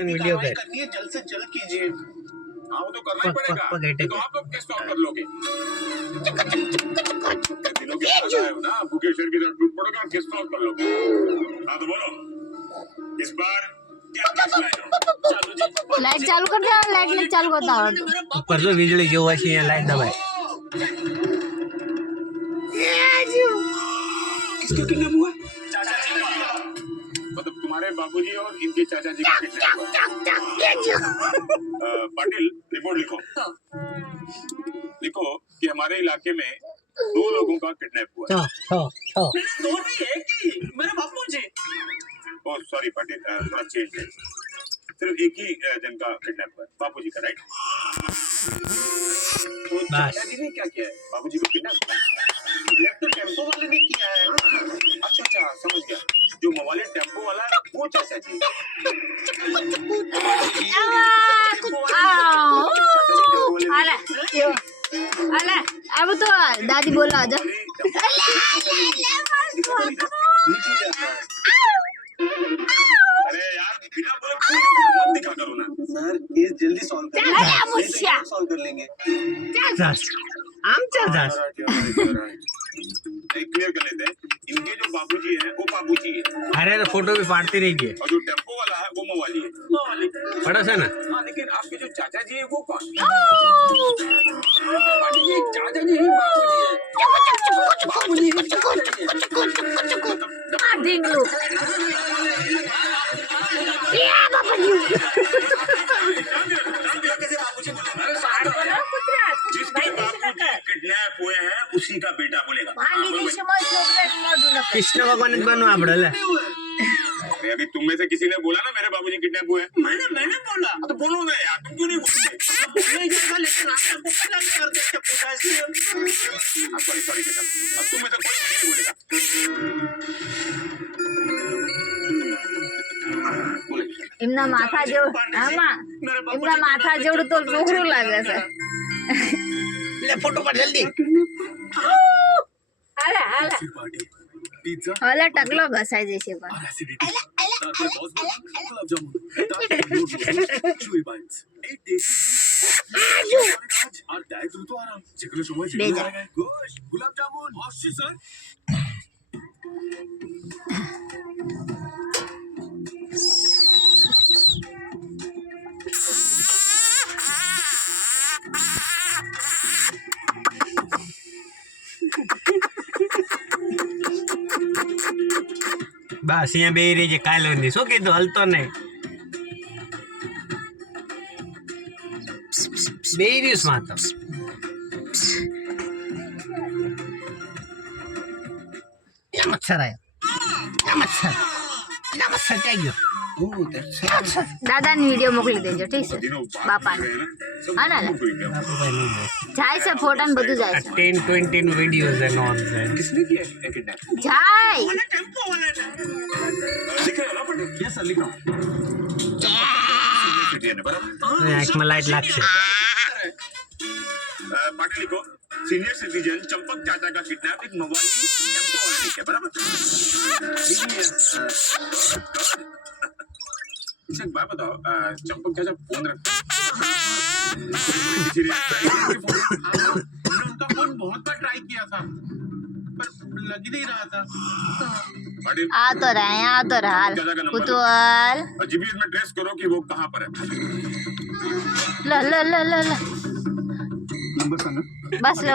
Video कर करनी है, जल्द से जल्द कीजिए। हाँ वो तो करना ही पड़ेगा, तो आप लोग कैसे सॉल्व कर लोगे? दिनों के बाद आए हो ना, भूखे शेर की तरह टूट पड़ोगे और कैसे सॉल्व कर लोगे? हाँ तो बोलो, इस बार क्या फैसला है? चलो जी, लाइट चालू कर दे, लाइट नहीं चालू करता ऊपर तो વીજળી જોવા છે અહીંયા લાઈટ દબાય किसका किडनैप हुआ? चाचा जी का। मतलब तुम्हारे बाबूजी और इनके चाचा जी का किडनैप हुआ। पाटिल रिपोर्ट लिखो। लिखो कि हमारे इलाके में 2 लोगों का किडनैप हुआ। છો दो नहीं एक ही, मेरे बाबूजी। ओह सॉरी पाटिल, थोड़ा चेंज है। सिर्फ एक ही जन का किडनैप हुआ, बाबूजी का, राइट? तो चाचा जी ने क्या किया है? बाबूजी को किडनैप तो टेम्पो वाले ने किया है। अच्छा अच्छा समझ गया, जो मोबाइल टेम्पो वाला है वो चाचा जी। अरे अब तो दादी बोला आजा। अरे यार बिना बोले मत दिखा करो ना सर, केस जल्दी सॉल्व कर लेंगे। આમચા જાસ क्लियर कर लेते हैं, इनके जो बाबूजी हैं वो बाबूजी है अरे तो फोटो भी पाड़ती रही है और जो टेम्पो वाला है वो मवाली है। पड़ा से ना हाँ लेकिन आपके जो चाचा जी है वो कौन? बाबूजी चाचा जी ही बाबूजी है। बाबूजी ही चाचा जी है। ढींगलू ये बाबूजी जिसके बाबूजी किडनैप हुए हैं उसी का बेटा बोलेगा। कृष्ण भगवान बनो आपड़े ले अभी तुम में से किसी ने बोला ना मेरे बाबूजी किडनैप हुए हैं। मैंने बोला। तो बोलो ना यार, तुम क्यों नहीं बोलते? लेकिन आपको पहले कर देते पूछा इसलिए। सॉरी बेटा, अब तुम में से कोई नहीं बोलेगा। એમના માથા જેવું આમાં એમના માથા જેવડું તો છોકરું લાગે છે ले फोटो पर जल्दी હાલે હાલે હાલે ટકલો ઘસાઈ જશે પણ गुलाब जामुन सर। बस यहाँ બે રહી છે કાલ ની શું કીધું હલતો નહીં બે રહ્યું માતો મચ્છર આવ્યો મચ્છર ક્યાં ગયો દાદાની વિડીયો મોકલી દેજો ઠીક છે બાપાને હા ને જાય છે ફોટા ને બધું જાય છે 10-20 videos and all that किसने किया है किडनैप? જાય टेम्पो वाला ने। लिख रहे हो ना पंडित? यस सर लिख रहा हूँ। बराबर। आँख में लाइट लागશે पाटिल लिखो, सीनियर सिटीजन चंपक चाचा का किडनैप एक मवाली टेम्पो वाला ने किया, बराबर? अच्छा एक बात बताओ, चंपक चाचा फोन रखते हैं? हमने उनका फोन बहुत बार ट्राई किया था पर लग ही नहीं रहा था। पाटिल આ તો રહે હાલ કુતૂહલ और जीपीएस में ट्रेस करो कि वो कहाँ पर है। લ લ લ લ લ नंबर सर બસ લો